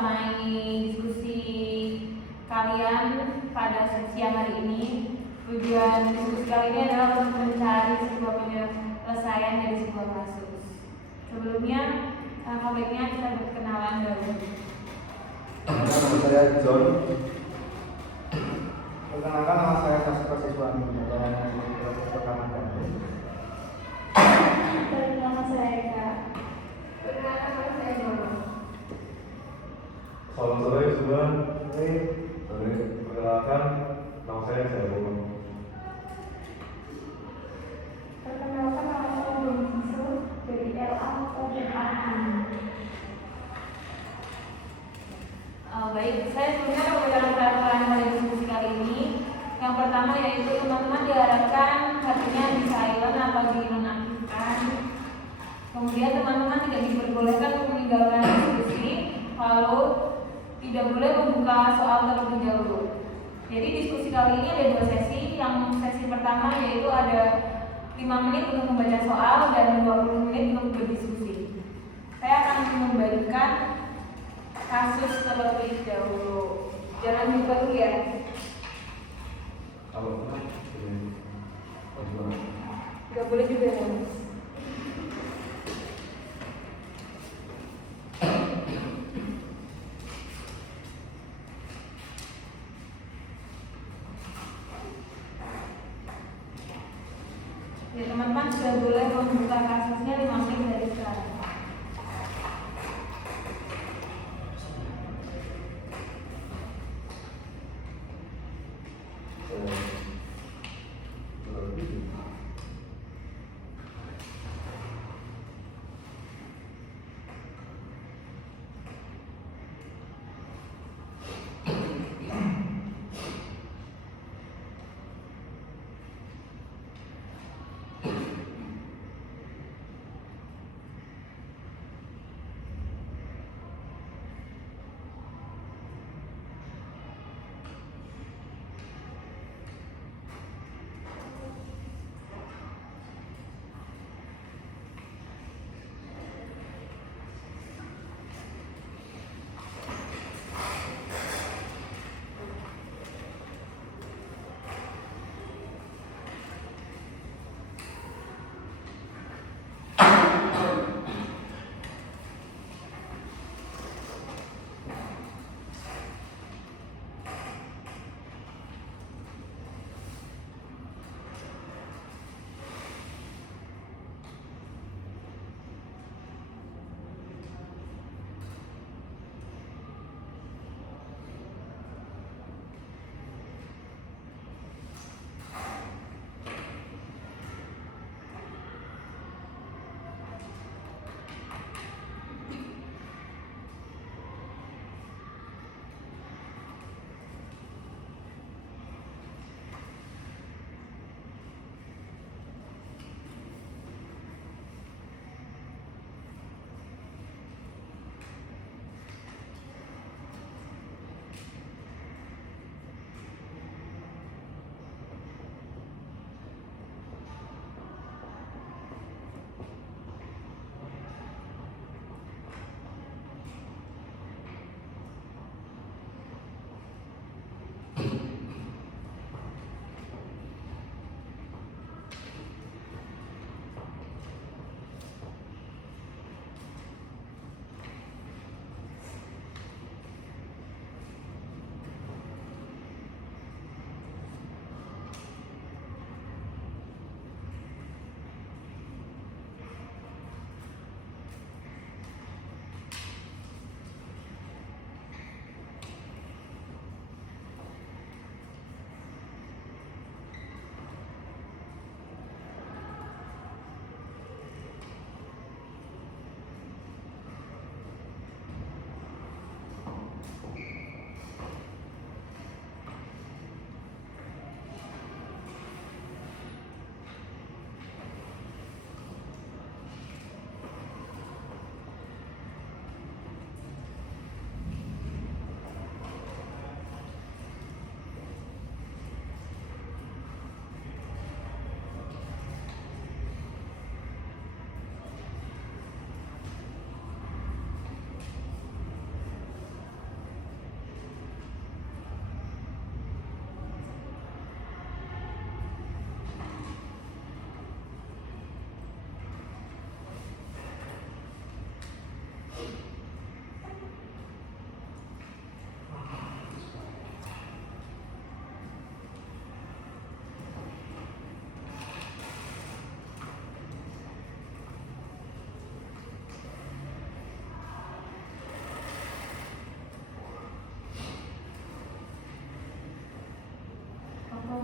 membersamai diskusi kalian pada siang hari ini. Tujuan diskusi kali ini adalah untuk mencari sebuah penyelesaian dari sebuah kasus. Sebelumnya, baiknya kita berkenalan dulu. Nama saya John. Perkenalkan, nama saya Sastra Siswani dan pertama kali. Nama saya Eka. Perkenalkan, nama saya Jono. Selamat sore semua. Perkenalkan, nama saya Zaiul. Perkenalkan, nama saya Benisu dari LA Baik, saya sebelumnya akan memberikan peraturan pada diskusi kali ini. Yang pertama yaitu teman-teman diharapkan hatinya di silent atau dinonaktifkan. Kemudian teman-teman tidak diperbolehkan untuk meninggalkan diskusi, lalu tidak boleh membuka soal terlebih dahulu. Jadi diskusi kali ini ada dua sesi. Yang sesi pertama yaitu ada 5 menit untuk membaca soal dan 20 menit untuk berdiskusi. Saya akan membagikan kasus terlebih dahulu. Jangan lupa dulu ya. Kalau Gak boleh juga ya. Ya teman-teman sudah boleh membuka kasusnya 5 menit dari sekarang.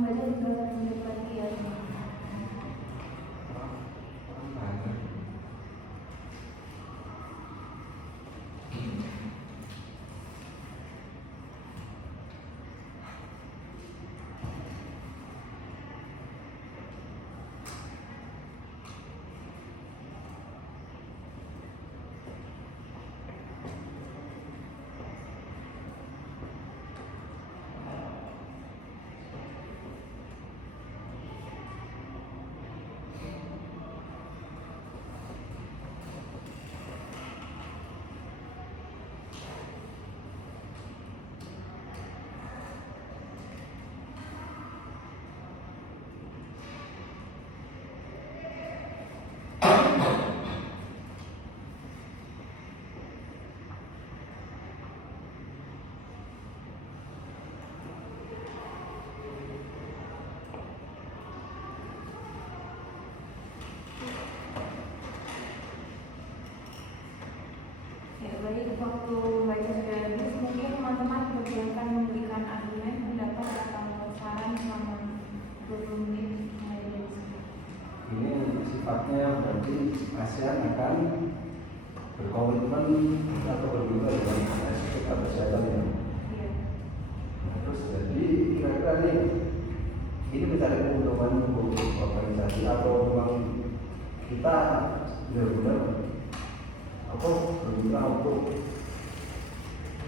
baca juga sedikit lagi ya. Ya, baik, waktu baca sudah habis, mungkin teman-teman dipersilakan memberikan argumen, pendapat atau saran selama 20 menit mulai dari sini. Ini sifatnya berarti ASEAN akan berkomitmen atau berguna dengan sekitar kesehatan ya. Iya. Nah, terus jadi kira-kira ini mencari keuntungan untuk organisasi atau memang kita benar-benar berguna untuk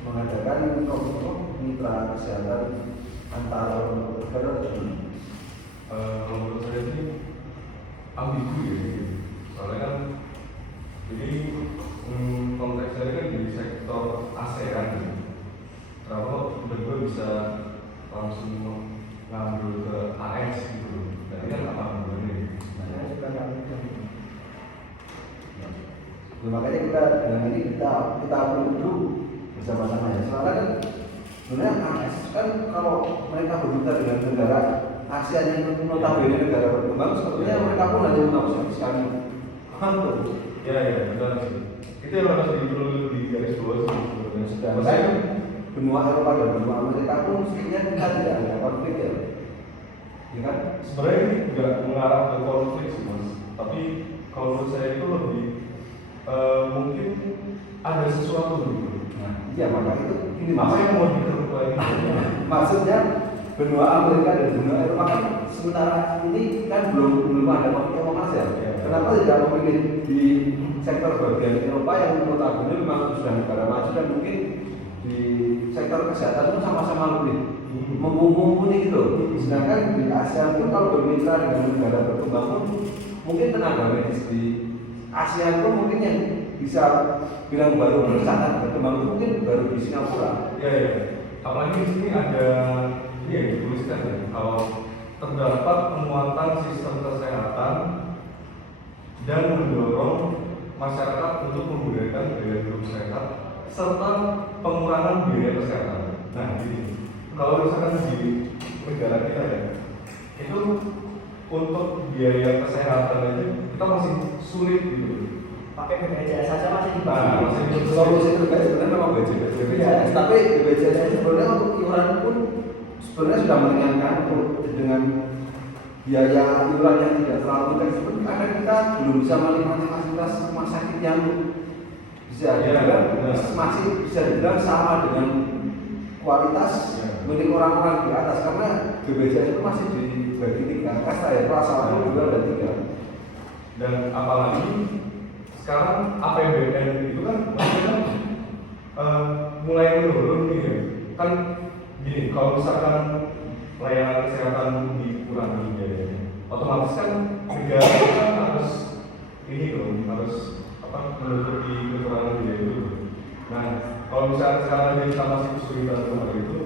mengadakan mitra kesehatan antara negara dan Kalau menurut saya sih ambigu ya gitu. Soalnya kan ini konteksnya kan di sektor ASEAN gitu. Kenapa berdua bisa langsung ngambil ke AS gitu? Nah ini kan apa hubungannya? saya suka kami makanya kita dengan ini kita dulu bersama-sama ya. Soalnya kan sebenarnya AS kan kalau mereka berbicara dengan negara ASEAN yang notabene negara berkembang, sebetulnya mereka pun hanya menafsir sekali. Ya benar sih. Itu yang harus di garis bawah sih sebenarnya. Sedangkan benua Eropa dan benua Amerika pun sebenarnya kita tidak ada konflik ya. Ya kan? Sebenarnya ini nggak mengarah ke konflik sih mas. Tapi kalau menurut saya itu lebih mungkin ada sesuatu gitu. Nah, iya maka itu ini Apa maksudnya. yang mau dikeruk lagi? Maksudnya benua Amerika dan benua Eropa kan sementara ini kan belum ada konflik apa ya. Ya. Kenapa tidak memilih di sektor bagian Eropa yang notabene memang sudah negara maju dan mungkin di sektor kesehatan itu sama-sama lebih mumpuni gitu. Sedangkan di ASEAN pun kalau bermitra dengan negara berkembang pun mungkin tenaga medis di ASEAN pun mungkin yang bisa bilang baru sangat berkembang itu mungkin baru di Singapura. Ya. Apalagi di sini ada ini ya dituliskan ya kalau terdapat penguatan sistem kesehatan dan mendorong masyarakat untuk menggunakan gaya hidup sehat serta pengurangan biaya kesehatan. Nah, gini, kalau misalkan di negara kita ya, itu untuk biaya kesehatan aja kita masih sulit gitu. Pakai BPJS saja masih Nah, dibahas. masih Solusi terbaik sebenarnya memang BPJS, tapi BPJS sebenarnya untuk iuran pun sebenarnya sudah meringankan dengan biaya iuran yang tidak terlalu tinggi pun karena kita belum bisa menikmati fasilitas rumah sakit yang bisa dibilang masih bisa dibilang sama dengan kualitas milik orang-orang di atas karena BPJS itu masih dibagi tiga kasta ya, kelas 1, 2, dan 3. Dan apalagi sekarang APBN itu kan maksudnya mulai menurun nih ya. Kan gini, kalau misalkan layanan kesehatan dikurangi biayanya, otomatis kan negara itu kan harus ini loh, harus menutupi kekurangan biaya itu. Nah, kalau misalkan sekarang aja kita masih kesulitan sama itu,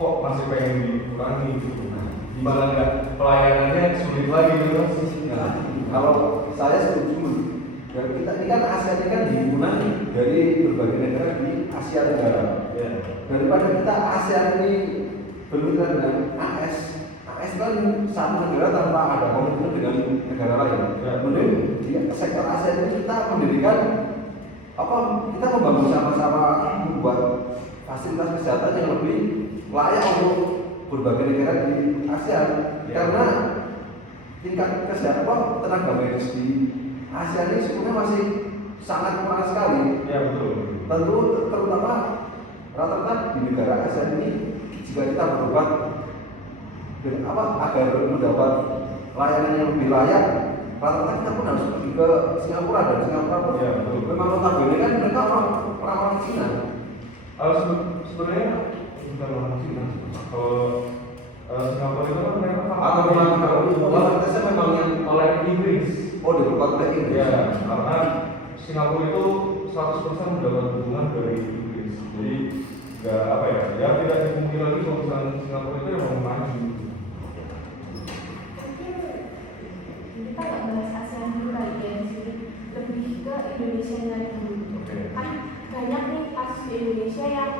kok masih pengen dikurangi gitu? Nah, gimana nggak pelayanannya sulit lagi gitu kan? Nah, kalau saya setuju, dan kita ini kan ASEAN ini kan himpunan dari berbagai negara di Asia Tenggara. Ya. Daripada kita ASEAN ini bermitra dengan AS kan satu negara tanpa ada komitmen dengan negara lain. Ya. Mending di sektor ASEAN ini kita mendirikan kita membangun sama-sama membuat fasilitas kesehatan yang lebih layak untuk berbagai negara di ASEAN Ya. karena tingkat kesehatan tenaga medis di ASEAN ini sebenarnya masih sangat kurang sekali. Ya betul. Tentu terutama rata-rata di negara ASEAN ini jika kita berobat agar mendapat layanan yang lebih layak, rata-rata kita pun harus pergi ke Singapura dan Singapura pun Ya, betul. memang notabene kan mereka orang Cina. Sebenarnya bukan orang Cina. Kalau Singapura itu kan mereka Atau memang kualitasnya memang yang oleh Inggris. dibuat oleh Inggris. Ya, karena Singapura itu 100% mendapat dukungan dari Inggris. Jadi nggak apa ya, ya tidak dimungkiri lagi kalau misalnya Singapura itu yang mau maju. Kita nggak bahas ASEAN dulu kali ya, di sini lebih ke Indonesia lagi dulu. Oke. Kan banyak nih kasus di Indonesia yang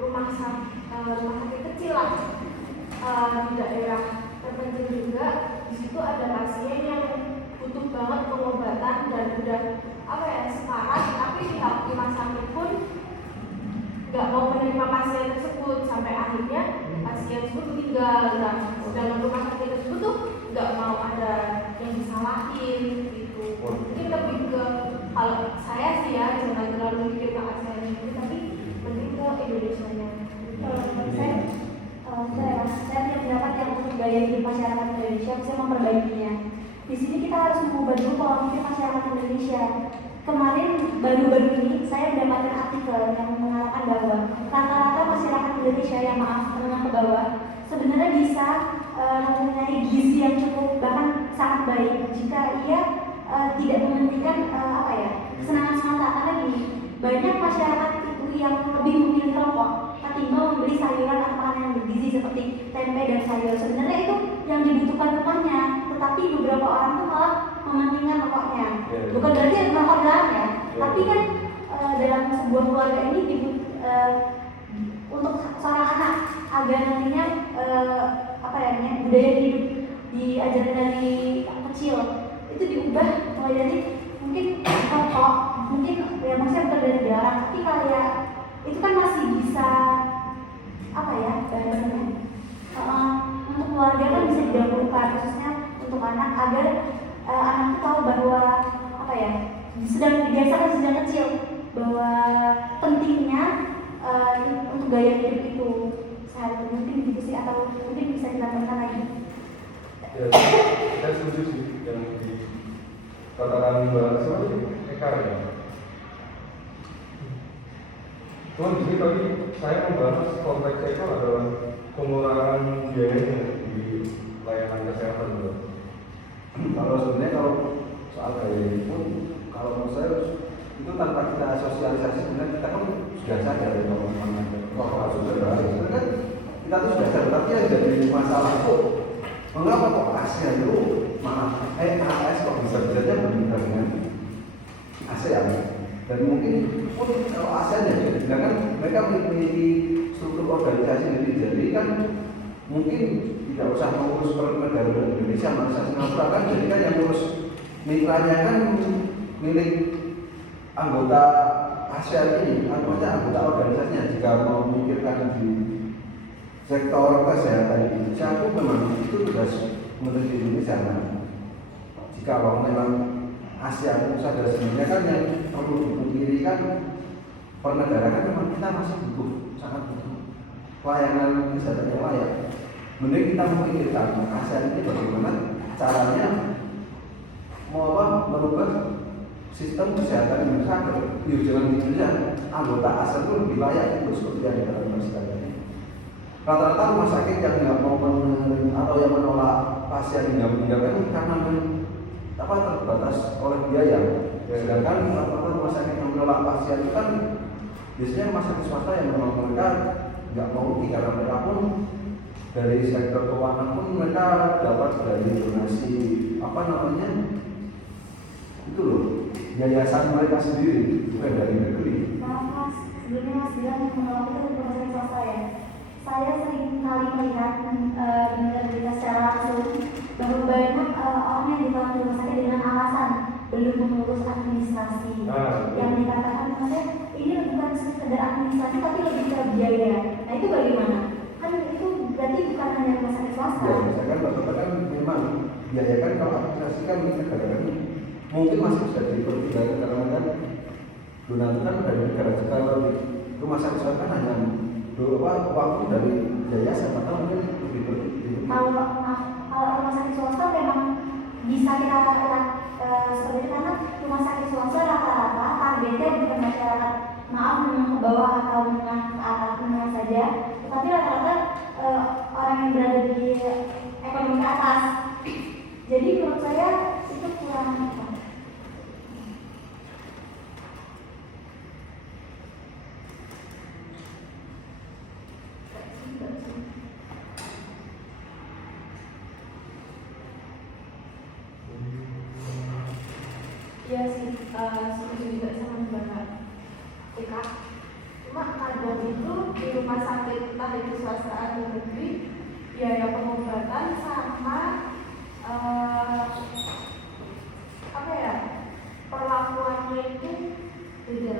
rumah sakit kecil lah di daerah terpencil juga. Di situ ada pasien yang butuh banget pengobatan dan udah sekarat, tapi pihak rumah sakit pun nggak mau menerima pasien tersebut sampai akhirnya pasien tersebut meninggal. Nah, sedangkan rumah sakit tersebut tuh nggak mau ada yang disalahin gitu. Mungkin lebih ke kalau saya sih ya jangan terlalu mikir ke ASEAN itu, tapi lebih ke Indonesia nya. Kalau menurut saya punya pendapat yang untuk gaya hidup masyarakat Indonesia bisa memperbaikinya. Di sini kita harus mengubah dulu pola pikir masyarakat Indonesia. Kemarin baru-baru ini saya mendapatkan artikel yang mengatakan bahwa rata-rata masyarakat Indonesia yang menengah ke bawah sebenarnya bisa mempunyai gizi yang cukup bahkan sangat baik jika ia tidak mementingkan kesenangan semata. Karena gini, banyak masyarakat itu yang lebih memilih rokok ketimbang membeli sayuran atau makanan yang bergizi seperti tempe dan sayur. Sebenarnya itu yang dibutuhkan rumahnya, tetapi beberapa orang tuh malah mementingkan rokoknya. Bukan berarti rokok dilarang ya, tapi kan dalam sebuah keluarga ini untuk seorang anak agar nantinya budaya hidup diajarkan dari kecil itu diubah mulai dari mungkin rokok, mungkin ya maksudnya bukan dari dilarang, tapi kayak itu kan masih bisa bahasanya untuk keluarga kan bisa didahulukan, khususnya untuk anak agar anak itu tahu bahwa sedang dibiasakan sejak kecil bahwa pentingnya untuk gaya hidup itu sehat. Mungkin gitu sih, atau mungkin bisa ditambahkan lagi. Ya, saya setuju sih yang dikatakan Mbak siapa sih? Eka ya. Cuma di sini tadi saya membahas konteksnya itu adalah pengurangan biayanya di layanan kesehatan. Kalau soal gaya hidup pun, kalau menurut saya itu tanpa kita sosialisasi sebenarnya kita kan sudah sadar ya kalau sebenarnya kan kita tuh sudah sadar, tapi yang jadi masalah itu mengapa kok ASEAN itu AS kok bisa-bisanya berbeda dengan ASEAN. Dan mungkin pun kalau ASEAN ya, sedangkan mereka memiliki struktur organisasi sendiri, jadi kan mungkin tidak usah mengurus per negara Indonesia, Malaysia, Singapura kan, jadi kan yang ngurus mitranya kan milik anggota ASEAN ini, anggota organisasinya. Jika mau memikirkan di sektor kesehatan Indonesia, aku memang itu tugas Menteri Indonesia. Jika memang ASEAN itu sadar sebenarnya kan yang perlu dipungkiri kan pernegara kan memang kita masih butuh, sangat butuh pelayanan kesehatan yang layak. Mending kita memikirkan ASEAN ini bagaimana caranya merubah sistem kesehatan Indonesia agar jangan Indonesia anggota ASEAN itu lebih layak itu seperti yang dikatakan sekali. Rata-rata rumah sakit yang nggak mau menerima atau yang menolak pasien yang meninggal itu karena terbatas oleh biaya. Sedangkan rata-rata rumah sakit yang menolak pasien itu kan biasanya rumah sakit swasta yang memang mereka nggak mau rugi, karena mereka pun dari sektor keuangan pun mereka dapat dari donasi itu loh, yayasan mereka sendiri, bukan dari negeri. Mas, sebelumnya Mas bilang menolak itu rumah sakit swasta ya. Saya sering kali melihat mendengar berita secara langsung bahwa banyak orang yang ditolak di rumah sakit dengan alasan belum mengurus administrasi. Yang dikatakan maksudnya ini bukan sekedar administrasi tapi lebih ke biaya. Nah itu bagaimana? Kan itu berarti bukan hanya rumah sakit swasta. Ya, misalkan bapak kan memang biaya kan kalau administrasi kan kadang-kadang mungkin masih bisa dipertimbangkan karena kan donatur kan dari negara juga. Kalau di rumah sakit swasta kan hanya waktu dari yayasan atau mungkin lebih Kalau rumah sakit swasta memang bisa kita seperti itu karena rumah sakit swasta rata-rata targetnya bukan masyarakat menengah ke bawah atau menengah ke atas menengah saja, tetapi rata-rata orang yang berada di ekonomi ke atas. Jadi menurut saya itu kurang apa? Iya sih, setuju juga sama Mbak Eka. Cuma kadang itu di rumah sakit entah itu swasta atau negeri, biaya pengobatan sama apa ya, perlakuannya itu beda.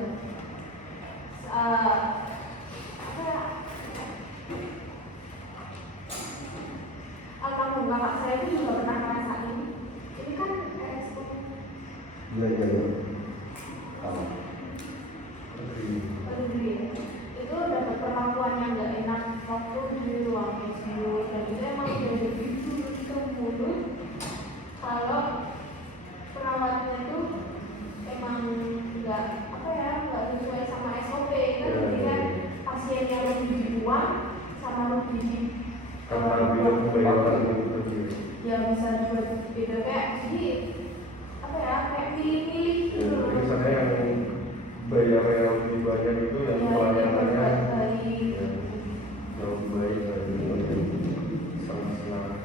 Apa ya? Almarhum kakak saya itu juga pernah ngerasain. Ini kan Iya. itu dapat perlakuan yang nggak enak waktu di ruang ICU, dan itu emang udah begitu ke mulut kalau perawatnya itu emang nggak sesuai sama SOP kan. Jadi kan pasien yang lebih dibuang sama lebih Karena bilang bayar ya bisa juga beda kayak jadi apa ya, kayak pilih-pilih gitu loh. misalnya yang bayar yang lebih banyak itu yang pelayanannya jauh baik dari senang-senang.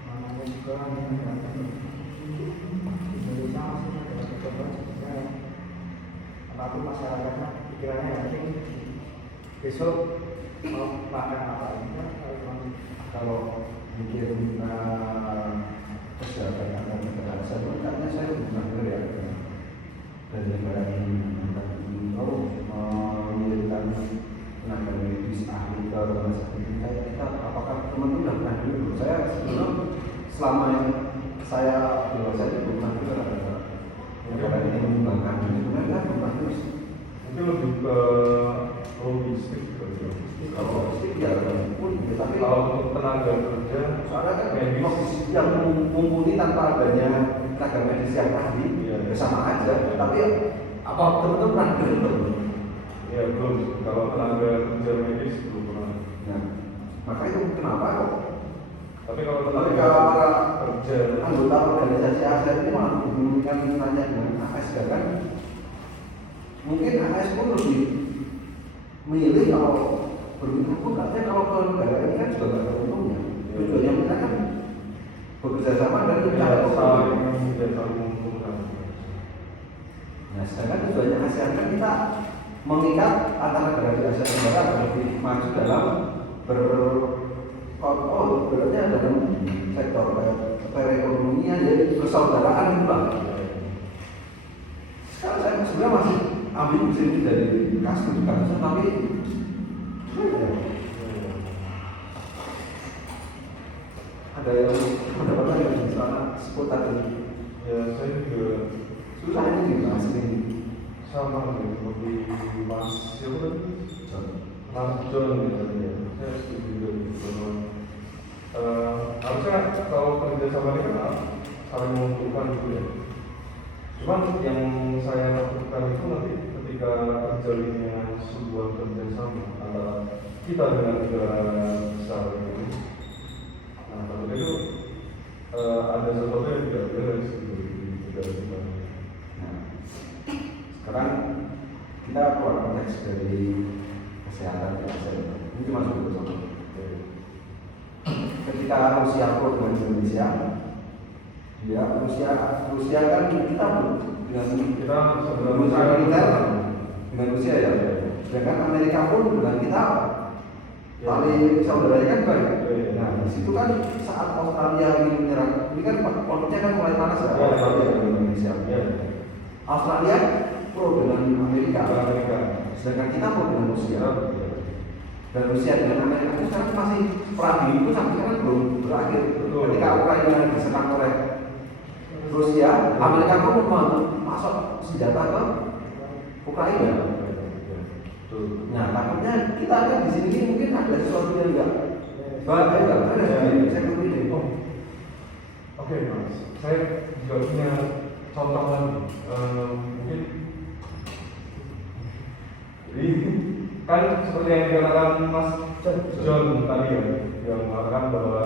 Makanya juga Indonesia masih ada coba juga ya. Apapun masyarakatnya pikirannya yang penting besok mau makan apa ini kan Kalau mikir kesehatan atau kekerasan itu karena saya pernah dengar ya dari negara ini mengirimkan tenaga medis ahli ke rumah sakit kita apakah teman-teman sudah pernah dulu? Saya sebelum selama yang saya dewasa itu belum pernah dengar ada negara ini mengembangkan ini sebenarnya belum terus Mungkin lebih ke logistik kalau logistik ya pun tapi kalau untuk tenaga kerja soalnya kan medis logistik yang mumpuni tanpa adanya tenaga medis yang ahli Iya. ya sama aja. Tapi apa teman-teman pernah dengar belum? ya belum. Kalau tenaga kerja medis belum pernah. Nah, maka itu kenapa kok Tapi kalau ketika tenaga para kerja anggota organisasi ASN ini malah membingungkan nanya dengan AS kan mungkin AS pun lebih milih kalau beruntung pun artinya kalau ke negara ini kan juga nggak ada untungnya. Tujuannya mereka kan bekerja sama dan mencari saling menguntungkan. Nah, sedangkan tujuannya ASEAN kan kita mengikat antara negara di Asia Tenggara agar lebih maju dalam berarti dalam sektor perekonomian jadi persaudaraan itu lah. Sekarang saya sebenarnya masih ambil musim dari kasus tapi ada yang pendapatan yang di sana seputar ini. Ya saya juga Susah ini bahas ini. sama seperti Mas siapa tadi? Mas John ya tadi ya. Saya setuju juga gitu. Harusnya kalau kerja sama ini kan saling menguntungkan gitu ya. Cuman yang saya lakukan itu nanti ketika terjalinnya sebuah kerjasama antara kita dengan negara besar gitu. Nah, takutnya itu ada sesuatu yang tidak beres gitu di negara kita. Nah, sekarang kita keluar konteks dari kesehatan ini cuma sebut sama. Ketika Rusia pro dengan Indonesia, ya Rusia kan kita dengan Rusia militer dengan Rusia ya, sedangkan Amerika pun dengan kita paling saudaranya kan baik. Nah di situ kan saat Australia ingin menyerang, ini kan konfliknya kan mulai panas ya Australia dengan Indonesia. Australia pro dengan Amerika, sedangkan kita pro dengan Rusia. Dan Rusia dengan Amerika itu sekarang masih perang dingin itu sampai sekarang belum berakhir. Betul. Ketika Ukraina diserang oleh Rusia, Amerika pun mau masuk senjata ke Ukraina. Betul. Nah, takutnya kita kan di sini mungkin ada sesuatu yang enggak baik, ada di sektor ini. Oh, oke Mas, saya juga punya contoh lagi. Mungkin jadi kan seperti yang dikatakan Mas John tadi ya, yang mengatakan bahwa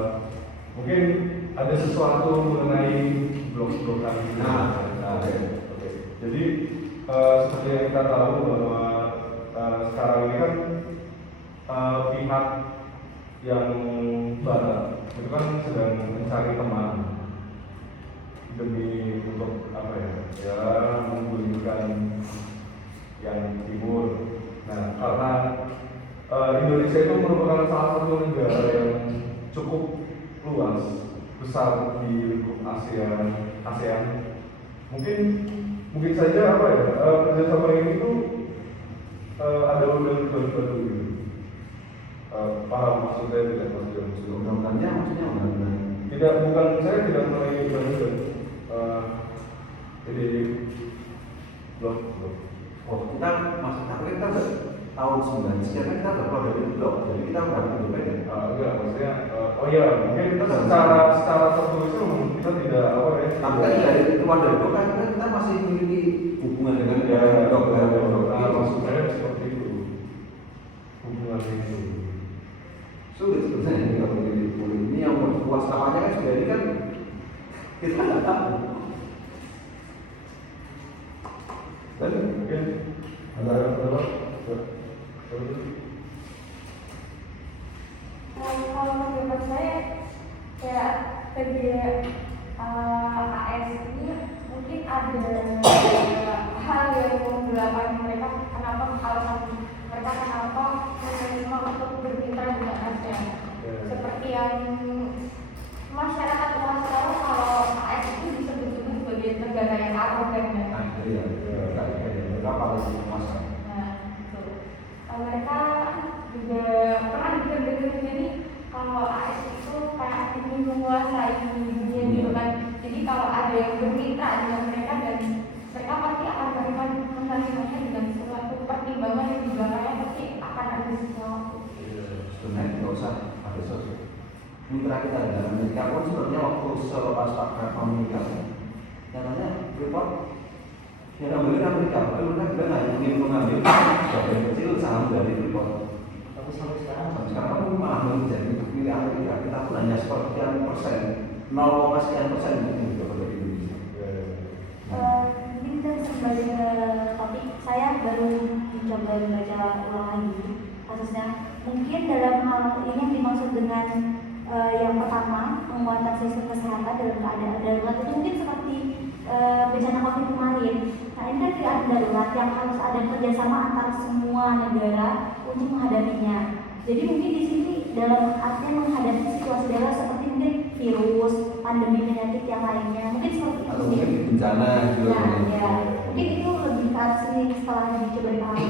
mungkin ada sesuatu mengenai blok-blokan ini. Oke. Jadi seperti yang kita tahu bahwa sekarang ini kan pihak yang barat itu kan sedang mencari teman demi untuk apa ya menggulingkan yang timur. Nah, karena Indonesia itu merupakan salah satu negara yang cukup luas, besar di lingkup ASEAN. Mungkin saja apa ya kerjasama ini tuh ada model baru gitu. Paham maksudnya tidak maksudnya? Undang-undangnya maksudnya undang-undang. Tidak, bukan, saya tidak mengenai undang-undang. Jadi blok. Oh, kita kita tahun 9 sekian kan kita keluar dari blok, jadi kita udah independen. Enggak, maksudnya oh iya, mungkin kita secara tertulis kita tidak apa ya. Tapi kan dari keluar dari blok kan kita masih memiliki hubungan dengan blok. Maksud saya seperti itu. Hubungan itu. Sulit sebenarnya kalau ini yang puas namanya kan sudah ini kan kita nggak tahu. Dan mungkin antara Kalau menurut saya kayak kerja AS ini mungkin ada hal yang membedakan mereka, kenapa alasan mereka kenapa menerima untuk bermitra dengan ASEAN. Seperti yang masyarakat luas tahu kalau AS itu disebut-sebut sebagai negara yang arogan kan. Berapa sih masa? Nah, betul. Mereka juga pernah dengar jadi kalau AS itu kayak ingin menguasai dunia gitu kan. Jadi kalau ada yang bermitra dengan mereka dan mereka pasti akan menerimanya dengan suatu pertimbangan yang di belakangnya pasti akan ada sesuatu. Sebenarnya nggak usah ada sesuatu. Mitra kita dalam Amerika pun sebenarnya waktu selepas pasca komunikasi, namanya Freeport. Yang ambil Amerika, tapi mereka juga nggak ingin mengambil sebagian kecil saham dari Freeport. Tapi sampai sekarang Pun malah menjadi milik Amerika. Kita pun hanya sekian persen, 0, sekian persen mungkin juga dari Indonesia. Mungkin kita kembali ke topik, saya baru mencoba membaca ulang lagi kasusnya. Mungkin dalam hal ini yang dimaksud dengan yang pertama penguatan sistem kesehatan dalam keadaan darurat itu mungkin seperti bencana COVID kemarin. Nah ini kan tidak ada darurat yang harus ada kerjasama antara semua negara untuk menghadapinya. Jadi mungkin di sini dalam artinya menghadapi situasi darurat seperti mungkin virus, pandemi penyakit yang lainnya, mungkin seperti itu Atau sih. mungkin bencana juga. Nah, ya, mungkin itu lebih ke arah sini setelah dicoba dipahami.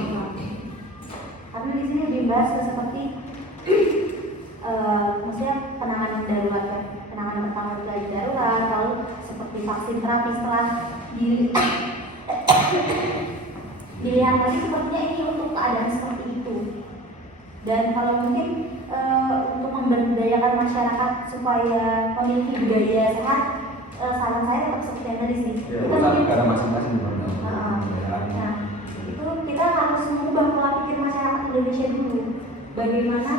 Tapi di sini lebih bahas ke seperti maksudnya penanganan darurat kan. Penanganan pertama dari darurat, lalu seperti vaksin terapi setelah dilihat lagi sepertinya ini untuk keadaan seperti itu. Dan kalau mungkin untuk memberdayakan masyarakat supaya memiliki budaya sehat, saran saya tetap seperti yang tadi sih. Kita mungkin Negara masing-masing berbeda. nah, itu kita harus mengubah pola pikir masyarakat Indonesia dulu. Bagaimana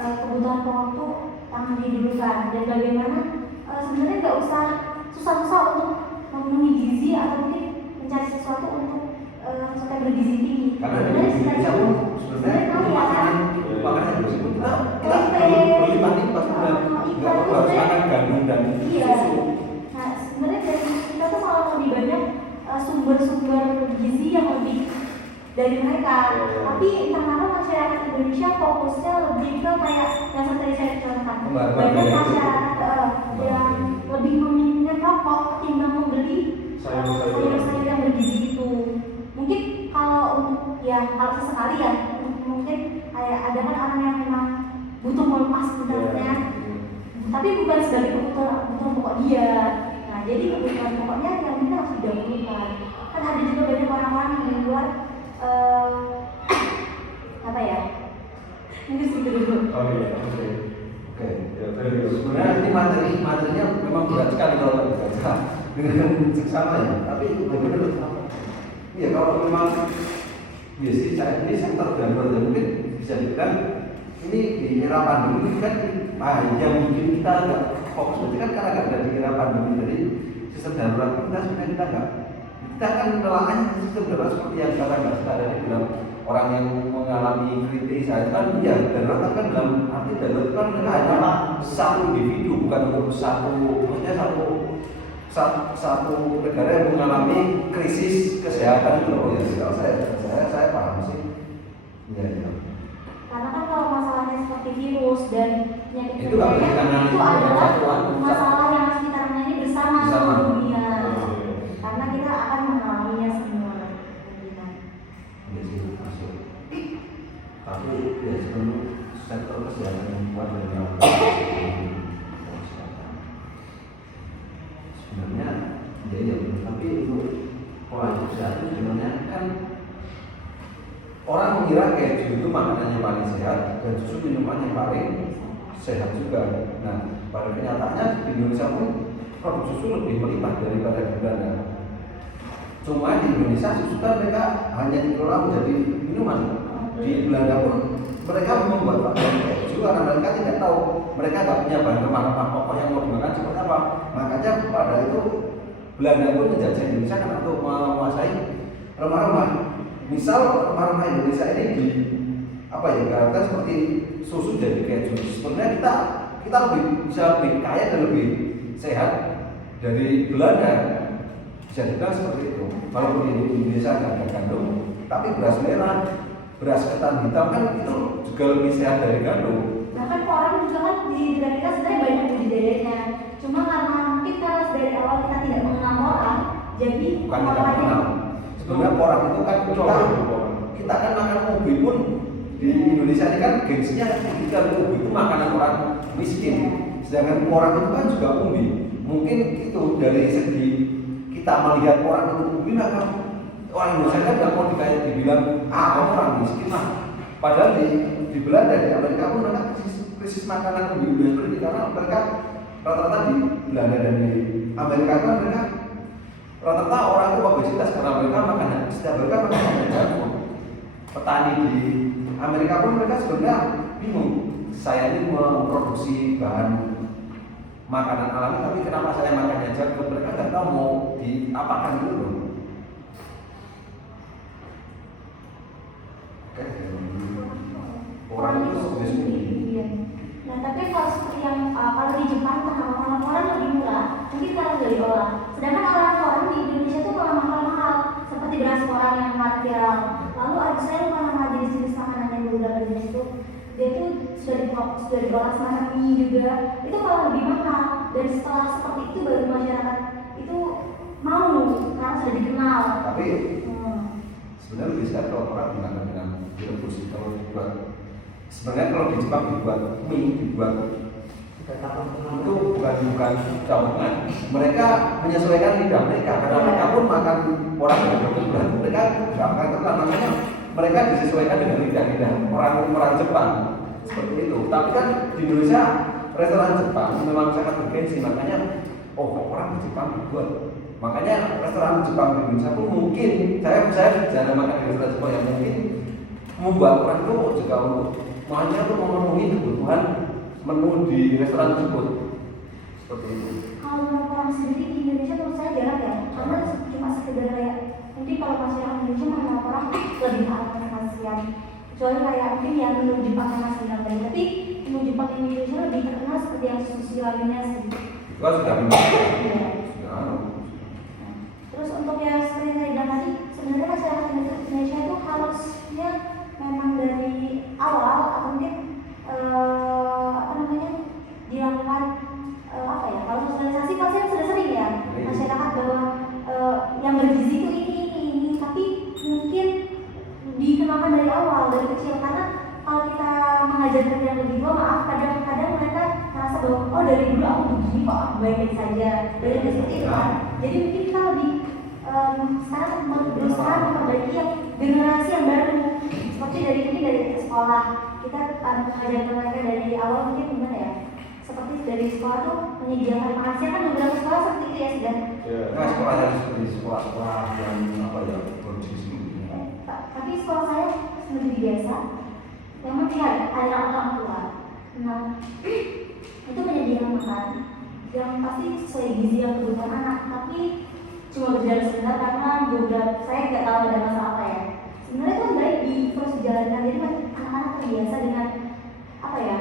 kebutuhan pokok itu yang didulukan dan bagaimana sebenarnya nggak usah susah-susah untuk memenuhi gizi atau mungkin mencari sesuatu untuk sesuatu yang bergizi tinggi. Karena Sebenarnya di Indonesia pun sebenarnya makanan harus kita berlimpah-limpah sebenarnya. Nggak perlu harus makan gandum dan iya. susu. Nah sebenarnya dari kita tuh malah lebih banyak sumber-sumber gizi yang lebih dari mereka. Tapi entah kenapa masyarakat Indonesia fokusnya lebih ke kayak yang tadi saya contohkan. Banyak masyarakat yang lebih memilih rokok ketimbang membeli sayur-sayur yang bergizi itu. Mungkin kalau untuk ya harus sekali ya, mungkin kayak ada kan orang yang untuk melepas internetnya, tapi bukan sebagai kebutuhan pokok dia. Nah, jadi kebutuhan pokoknya yang kita harus didahulukan. Kan ada juga banyak orang-orang yang di luar apa ya? Mungkin segitu dulu. Oh iya, oke. Oke. Ya, tadi Sebenarnya ini materinya memang berat sekali kalau kita baca dengan seksama ya. Tapi benar-benar iya kalau memang ya sih saya ini sektor gambar dan mungkin bisa dibilang ini di era pandemi kan yang bikin kita agak fokus berarti kan karena ada di era pandemi dari sistem darurat kita sebenarnya kita kan melakanya sistem darurat seperti yang kata Mbak Sita tadi bilang orang yang mengalami kritis itu kan ya darurat kan dalam arti darurat kan mereka hanya satu individu bukan untuk maksudnya satu negara yang mengalami krisis kesehatan itu loh ya kalau saya paham sih ya. Karena kan kalau masalahnya seperti virus dan penyakit Itu nggak bisa ditangani itu adalah satuan. masalah yang harus kita tangani bersama seluruh dunia. Oh, iya. Karena kita akan mengalaminya semua. Ya sih masuk. Tapi ya sebelum sektor kesehatan yang kuat dan yang sebenarnya ya tapi untuk pola hidup sehat itu sebenarnya kan orang mengira keju itu makanannya paling sehat dan susu minuman yang paling sehat juga. Nah, pada kenyataannya di Indonesia pun produk susu lebih melimpah daripada di Belanda. Cuma di Indonesia susu kan mereka hanya dikelola menjadi minuman. Di Belanda pun mereka membuat bahan keju karena mereka tidak tahu, mereka tidak punya bahan rempah-rempah pokok yang mau dimakan seperti apa. Makanya pada itu Belanda pun menjajah Indonesia kan untuk menguasai rempah-rempah. Misal rempah-rempah Indonesia ini di apa ya ibaratkan seperti susu jadi keju. Sebenarnya kita bisa lebih kaya dan lebih sehat dari Belanda. Bisa dibilang seperti itu. Walaupun di Indonesia nggak ada gandum, tapi beras merah, beras ketan hitam kan itu juga lebih sehat dari gandum. Bahkan orang juga kan di negara kita sebenarnya banyak budidayanya. Cuma karena mungkin karena dari awal kita tidak mengenal orang, jadi Bukan tidak mengenal. Sebenarnya porang itu kan kita kan makan ubi pun di Indonesia ini kan gengsinya ketika ubi itu makanan orang miskin, sedangkan porang itu kan juga umbi. Mungkin itu dari segi kita melihat orang itu umbi maka orang Indonesia kan nggak mau dibilang orang miskin lah. Padahal di Belanda di Amerika pun mereka krisis makanan umbi seperti itu karena mereka rata-rata di Belanda dan di Amerika kan mereka rata-rata orang itu obesitas karena mereka makan setiap mereka makan jagung. Petani di Amerika pun mereka sebenarnya bingung. Saya ini memproduksi bahan makanan alami, tapi kenapa saya makannya jagung? Mereka nggak tahu mau diapakan dulu. Oke, orang itu Iya. Nah, tapi kalau seperti yang kalau di Jepang orang lebih murah, mungkin kalau nggak diolah. Sedangkan orang di Indonesia tuh malah mahal-mahal, seperti beras orang yang material. Lalu ada saya lupa nama jenis-jenis makanan yang beberapa jenis itu, dia itu sudah diolah semacam mie juga, itu malah lebih mahal. Dan setelah seperti itu baru masyarakat itu mau karena sudah dikenal. Tapi sebenarnya bisa kalau orang dimakan dengan direbus kalau dibuat. Sebenarnya kalau di Jepang dibuat mie, dibuat itu bukan campuran. Mereka menyesuaikan lidah mereka karena mereka pun makan orang yang berkebutuhan. Mereka nggak makan terlalu, makanya mereka disesuaikan dengan lidah orang Jepang seperti itu. Tapi kan di Indonesia restoran Jepang memang sangat bergengsi, makanya orang di Jepang dibuat. Makanya restoran Jepang di Indonesia pun mungkin saya jarang makan di restoran Jepang yang mungkin membuat orang itu juga hanya untuk memenuhi kebutuhan menu di restoran tersebut seperti itu. Kalau orang sendiri di Indonesia menurut saya jarang ya, karena cuma sekedar kayak mungkin kalau masyarakat Indonesia mengenal orang lebih ke arah kasihan. Kecuali kayak mungkin yang menu Jepang yang masih tadi, tapi menu Jepang di Indonesia lebih terkenal seperti yang sushi lainnya sih. Itu kan sudah Iya. sudah. Terus untuk yang seperti saya bilang tadi, sebenarnya masyarakat Indonesia itu harusnya memang dari awal atau mungkin dilakukan kalau sosialisasi pasti sudah sering ya masyarakat bahwa yang bergizi itu ini tapi mungkin dikenalkan dari awal dari kecil karena kalau kita mengajarkan yang lebih tua maaf dari dulu aku begini kok, aku baik-baik saja. Banyak seperti itu kan. Jadi mungkin kita lebih sekarang berusaha memperbaiki yang generasi yang baru. Seperti mungkin dari sekolah kita mengajarkan mereka dari awal mungkin gimana ya? Seperti dari sekolah tuh menyediakan makan siang kan beberapa sekolah seperti itu ya sudah. Nah, sekolah yang seperti sekolah yang apa ya, kondisi. Tapi sekolah saya lebih biasa. Memang tidak ada orang tua. Nah, itu menyediakan makan yang pasti sesuai gizi yang kebutuhan anak. Tapi cuma berjalan sebentar karena juga saya nggak tahu ada masalah apa ya. Sebenarnya itu baik di terus dijalankan. Jadi anak-anak terbiasa dengan apa ya?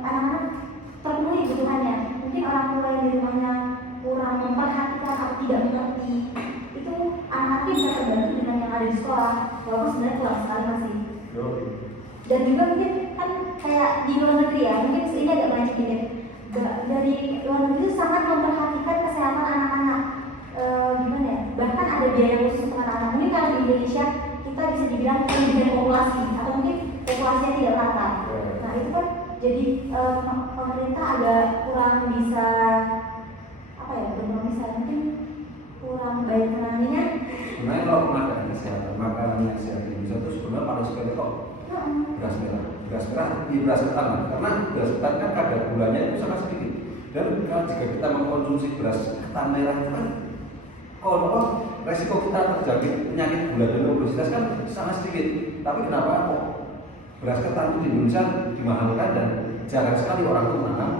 Anak-anak terpenuhi kebutuhannya. Mungkin orang tua yang di rumahnya kurang memperhatikan atau tidak mengerti, itu anak-anaknya bisa terbantu dengan yang ada di sekolah, walaupun sebenarnya kurang sekali masih. Dan juga mungkin kan kayak di luar negeri ya, mungkin ini agak banyak dikit. Dari luar negeri itu sangat memperhatikan kesehatan anak-anak. Gimana ya? Bahkan ada biaya khusus untuk anak-anak. Mungkin kalau di Indonesia kita bisa dibilang pendidikan populasi atau mungkin populasinya tidak rata. Nah itu kan jadi pemerintah agak kurang bisa apa ya? Belum bisa mungkin kurang baik menanganinya. Sebenarnya kalau makanan kesehatan, makanan yang sehat di Indonesia itu sebenarnya paling sekali kok beras merah, beras ketan, karena beras ketan kan kadar gulanya itu sangat sedikit. Dan jika kita mengkonsumsi beras ketan merah itu kan, kalau resiko kita terjangkit penyakit gula dan obesitas kan sangat sedikit. Tapi kenapa kok beras ketan itu di Indonesia dimahalkan dan jarang sekali orang itu menanam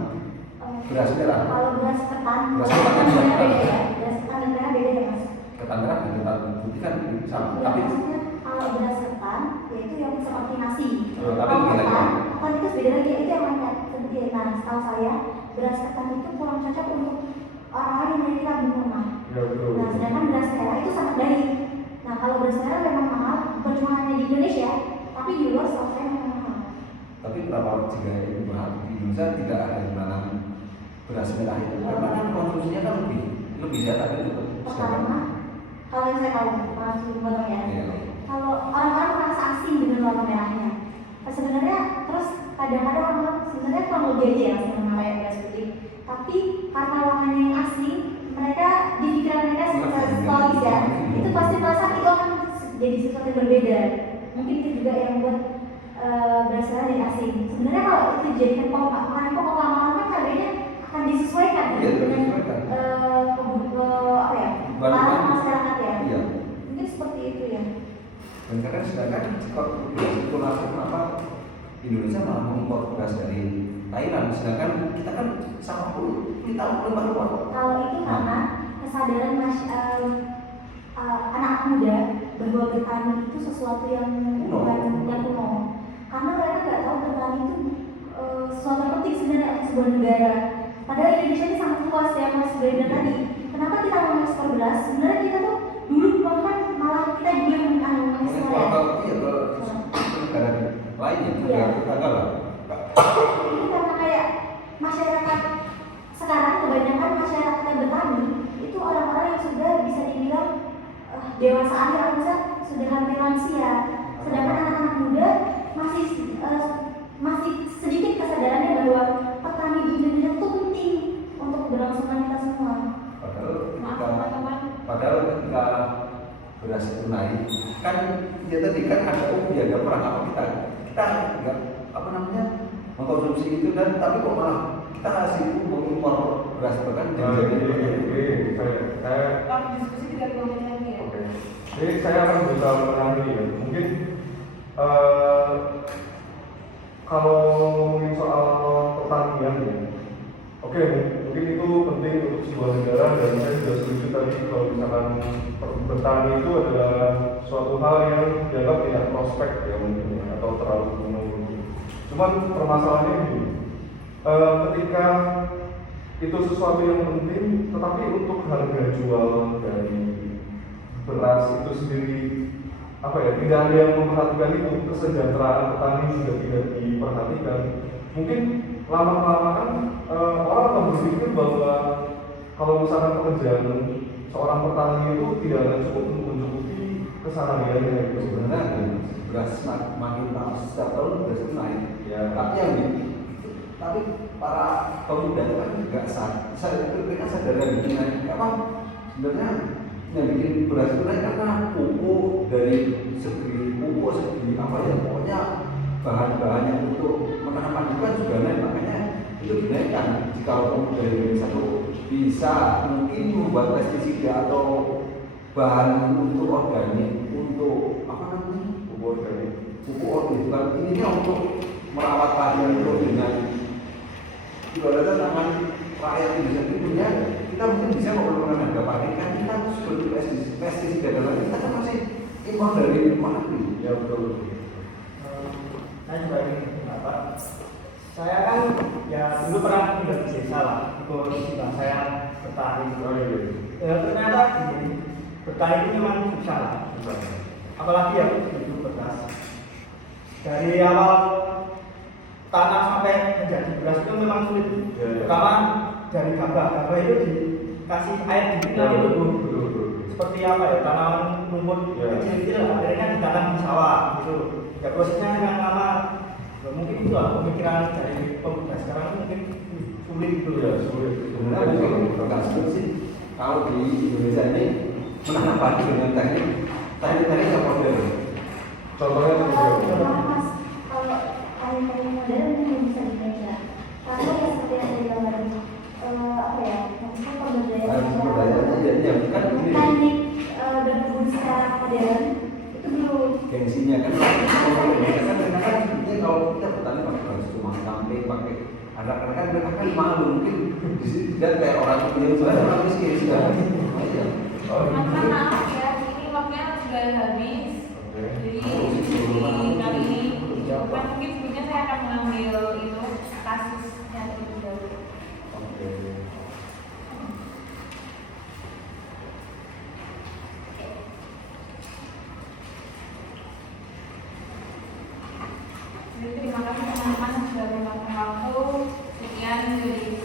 beras merah? Kalau beras ketan, Beras ketan kan beda ya. Beras ketan dan merah beda ya mas. Ketan merah dan ketan putih kan sama. Ya, Tapi maksudnya kalau beras ketan yaitu yang seperti nasi. tapi Kalau beda ketan, lagi. ketan itu beda lagi, itu yang banyak. Nah, setahu saya beras ketan itu kurang cocok untuk orang-orang yang memiliki lambung lemah. Ya betul. Nah, sedangkan beras merah itu sangat baik. Nah, kalau beras merah memang mahal, bukan cuma hanya di Indonesia, tapi di luar setahu saya memang mahal. Tapi kenapa jika itu mahal di Indonesia tidak ada yang menanam beras merah itu? Karena kan konsumsinya kan lebih sehat tapi juga Pertama, kalau yang saya tahu, masih potong ya. Iya. Kalau orang-orang merasa asing dengan warna merahnya, sebenarnya terus kadang-kadang orang sebenarnya kurang lebih aja ya sama kayak beras putih. Tapi karena warnanya yang asing, mereka di pikiran mereka secara psikologis ya, itu pasti merasa itu akan jadi sesuatu yang berbeda. Mungkin itu juga yang membuat beras merah jadi asing. Sebenarnya kalau itu dijadikan makanan pokok lama-lama kan harganya akan disesuaikan Iya, dengan disesuaikan. apa ya, Bahan- para masyarakat ya. Iya. Mungkin seperti itu ya. Dan kadang sedangkan kalau beras itu langsung kenapa Indonesia malah mengimpor beras dari Thailand, sedangkan kita kan sama pun kita keluar. Kalau itu karena kesadaran anak muda bahwa bertani itu sesuatu yang bukan yang kuno. Karena mereka nggak tahu bertani itu sesuatu yang penting sebenarnya untuk sebuah negara. Padahal Indonesia ini sangat luas ya mas Brenda tadi. Kenapa kita mau ekspor beras? Sebenarnya kita tuh dulu bahkan malah kita juga yang mengekspor ya. Ke negara lain ya, Iya. negara tetangga lah. Ini karena kayak masyarakat sekarang kebanyakan masyarakat yang bertani itu orang-orang yang sudah bisa dibilang dewasa akhir atau sudah hampir lansia. Sedangkan anak-anak muda masih sedikit kesadarannya bahwa petani di Indonesia itu penting untuk keberlangsungan kita semua. Maaf teman-teman. Padahal ketika beras itu naik, kan ya tadi kan ada ada perang apa kita nggak apa namanya mengkonsumsi itu dan tapi kok malah kita hasil mengimpor beras itu kan Saya Kalau diskusi 30 menit lagi ya. Oke. Jadi saya akan berusaha menangani ya. Mungkin kalau ngomongin soal pertanian ya, oke, mungkin itu penting untuk sebuah negara dan saya juga setuju tadi kalau misalkan bertani itu adalah suatu hal yang dianggap tidak prospek ya mungkin ya, atau terlalu menunggu. Cuman permasalahannya ini, ketika itu sesuatu yang penting, tetapi untuk harga jual dari beras itu sendiri apa ya, tidak ada yang memperhatikan itu, kesejahteraan petani juga tidak diperhatikan. Mungkin lama-kelamaan orang akan berpikir bahwa kalau misalkan pekerjaan seorang petani itu tidak akan cukup untuk mencukupi kesehariannya itu sebenarnya beras makin lama setiap tahun beras itu naik. Ya. Tapi yang Tapi para pemuda itu kan juga mereka sadar yang bikin apa sebenarnya yang bikin beras itu naik karena pupuk dari segi pupuk segi apa ya pokoknya bahan-bahan yang untuk menanam itu kan juga naik, makanya itu dinaikkan. Jika pemuda Indonesia itu bisa mungkin membuat pestisida atau bahan untuk organik, untuk apa namanya pupuk organik kan ininya untuk merawat padi itu dengan ibaratnya tangan rakyat Indonesia itu punya, kita mungkin bisa mengeluarkan harga padi kan kita seperti pestisida dalam kita kan masih impor dari mana nih? Ya betul. Saya juga ingin pendapat. Saya kan ya dulu pernah tinggal di desa lah, ikut istilah saya bertani. Ternyata gini, bertani itu memang susah lah, apalagi ya itu beras. Dari awal tanah sampai menjadi beras itu memang sulit. Pertama dari gabah itu dikasih air dikit itu seperti apa ya, tanaman rumput kecil-kecil akhirnya ditanam di sawah gitu. Ya prosesnya yang lama. Mungkin itu pemikiran dari pemuda sekarang mungkin sulit gitu ya, sulit. Sebenarnya mungkin nggak sulit sih. Kalau di Indonesia ini menanam padi dengan teknik yang modern. Contohnya Mas, kalau teknik modern mungkin bisa dibaca. Karena ya seperti yang saya gambar apa ya, maksudnya pemberdayaan kan teknik berkebun secara modern itu belum. gengsinya kan kalau kita bertani pakai cuma samping pakai anak-anak kan mereka kan malu mungkin di sini tidak kayak orang yang sudah orang miskin sudah Maaf ya, ini waktunya sudah habis. Jadi kali ini mungkin sebelumnya saya akan mengambil itu kasus yang terlebih dahulu. Jadi terima kasih teman-teman sudah meluangkan waktu. Sekian dari